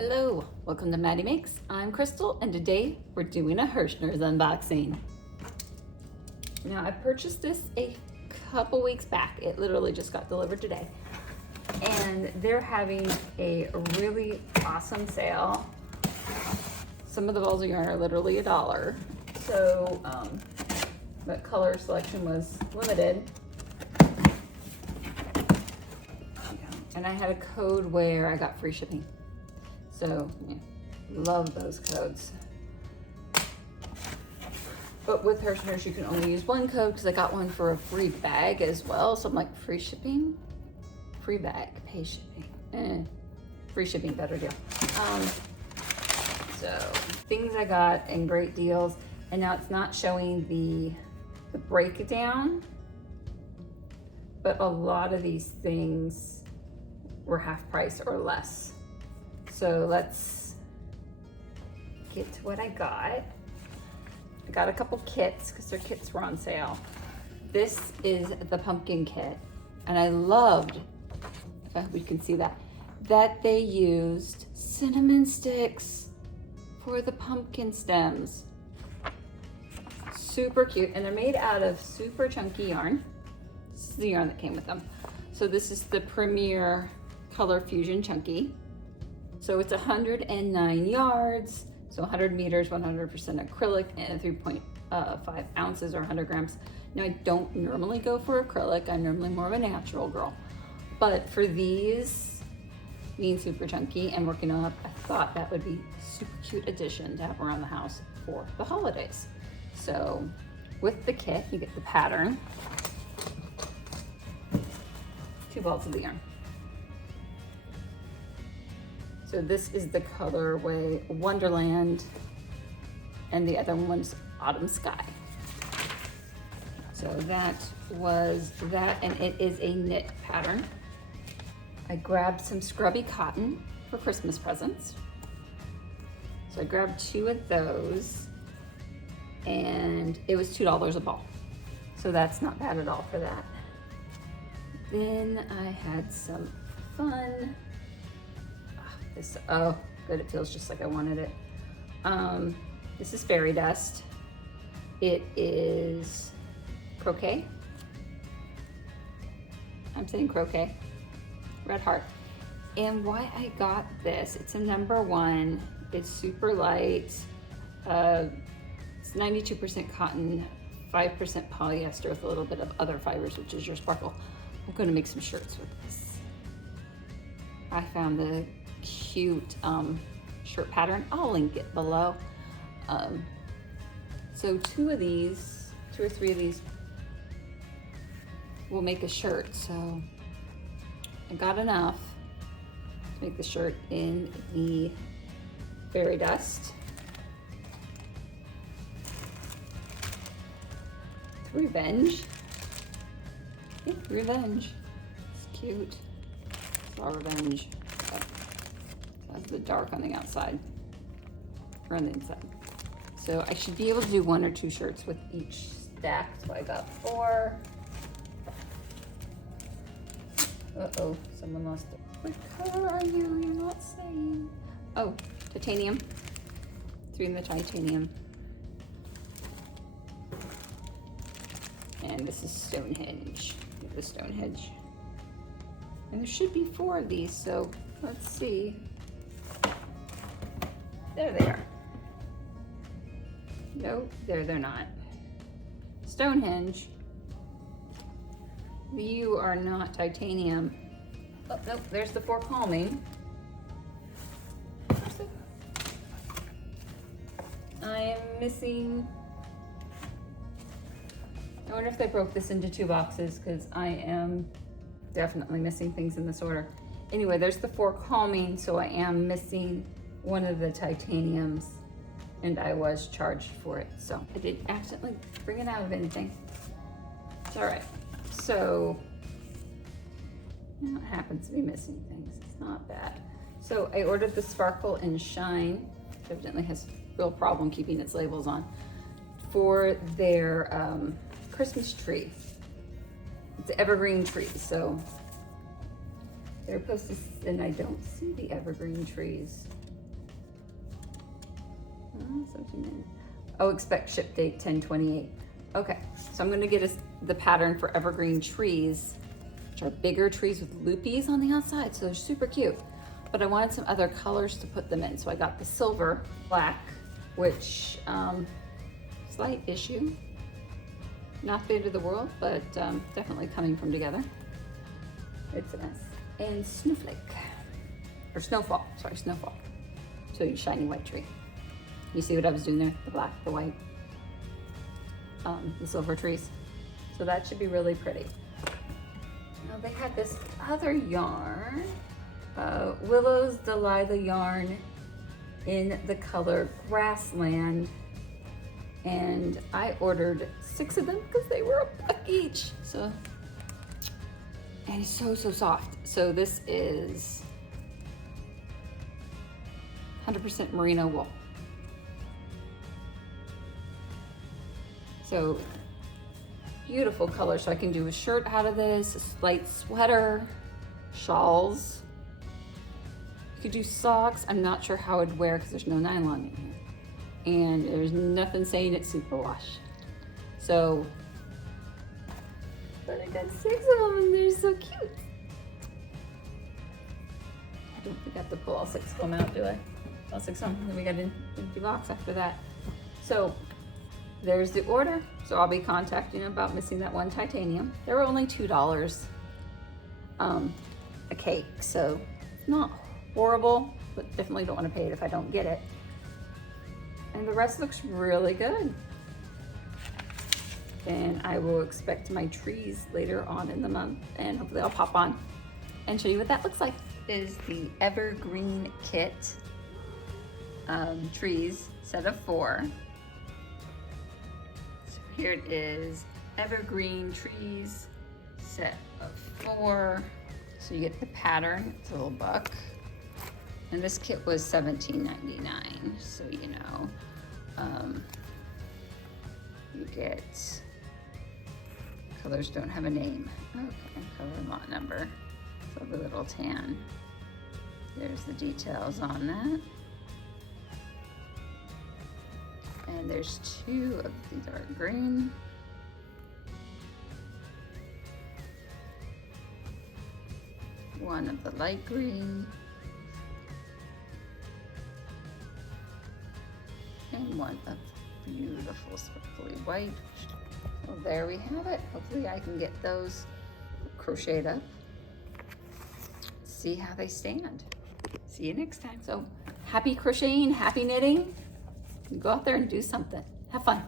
Hello, welcome to Maddie Makes. I'm Crystal, and today we're doing a Herrschner's unboxing. Now, I purchased this a couple weeks back. It literally just got delivered today. And they're having a really awesome sale. Some of the balls of yarn are literally $1. So, the color selection was limited. And I had a code where I got free shipping. So, yeah, love those codes. But with Herrschners, you can only use one code because I got one for a free bag as well. So I'm like, free shipping, free bag, pay shipping. Free shipping, better deal. So things I got and great deals. And now it's not showing the breakdown, but a lot of these things were half price or less. So let's get to what I got. I got a couple kits because their kits were on sale. This is the pumpkin kit. And I loved, I hope you can see that they used cinnamon sticks for the pumpkin stems. Super cute. And they're made out of super chunky yarn. This is the yarn that came with them. So this is the Premier Color Fusion Chunky. So it's 109 yards, so 100 meters, 100% acrylic, and 3.5 ounces or 100 grams. Now, I don't normally go for acrylic. I'm normally more of a natural girl. But for these, being super chunky and working on it, I thought that would be a super cute addition to have around the house for the holidays. So with the kit, you get the pattern, 2 balls of the yarn. So this is the colorway Wonderland, and the other one's Autumn Sky. So that was that, and it is a knit pattern. I grabbed some scrubby cotton for Christmas presents. So I grabbed 2 of those, and it was $2 a ball. So that's not bad at all for that. Then I had some fun. Oh, good, it feels just like I wanted it. This is fairy dust. It is croquet. I'm saying croquet. Red heart. And why I got this, it's a #1. It's super light. It's 92% cotton, 5% polyester with a little bit of other fibers, which is your sparkle. I'm gonna make some shirts with this. I found the cute shirt pattern. I'll link it below. So 2 or 3 of these will make a shirt. So I got enough to make the shirt in the fairy dust. Revenge. Yeah, revenge. It's cute. It's all revenge. The dark on the outside or on the inside. So I should be able to do 1 or 2 shirts with each stack. So I got 4. Uh-oh, someone lost it. What color are you? You're not saying. Oh, titanium. 3 in the titanium. And this is Stonehenge. The Stonehenge. And there should be 4 of these, so let's see. There they are. Nope, they're not. Stonehenge. You are not titanium. Oh, nope, there's the 4 calming. I am missing. I wonder if they broke this into 2 boxes because I am definitely missing things in this order. Anyway, there's the 4 calming, so I am missing 1 of the titaniums, and I was charged for it. So I didn't accidentally bring it out of anything. It's all right. So it happens to be missing things. It's not bad. So I ordered the Sparkle and Shine. It evidently has a real problem keeping its labels on for their Christmas tree. It's an evergreen tree, so they're supposed to, and I don't see the evergreen trees. Oh, expect ship date 10/28. Okay, so I'm gonna get the pattern for Evergreen Trees, which are bigger trees with loopies on the outside, so they're super cute. But I wanted some other colors to put them in, so I got the silver, black, which, slight issue. Not the end of the world, but definitely coming from together. It's a mess. And Snowflake, or Snowfall, sorry, Snowfall. So you shiny white tree. You see what I was doing there? The black, the white, the silver trees. So that should be really pretty. Now they had this other yarn, Willow's Delilah yarn in the color Grassland. And I ordered 6 of them because they were $1 each. So, and it's so, so soft. So this is 100% merino wool. So beautiful color. So I can do a shirt out of this, a light sweater, shawls. You could do socks. I'm not sure how I'd wear because there's no nylon in here. And there's nothing saying it's superwash. So, but I got 6 of them and they're so cute. I don't think I have to pull all 6 of them out, do I? All 6 of them, then we got an empty box after that. So there's the order. So I'll be contacting you about missing that one titanium. They were only $2 a cake, so not horrible, but definitely don't want to pay it if I don't get it. And the rest looks really good. And I will expect my trees later on in the month, and hopefully I'll pop on and show you what that looks like. Is the Evergreen Kit trees, set of 4. So here it is, Evergreen Trees, set of 4. So you get the pattern, it's a little buck. And this kit was $17.99, so you know. You get, colors don't have a name. Okay, color and lot number. So the little tan. There's the details on that. And there's 2 of the dark green. One of the light green. And one of beautiful sparkly white. Well, there we have it. Hopefully I can get those crocheted up. See how they stand. See you next time. So happy crocheting, happy knitting. Go out there and do something. Have fun.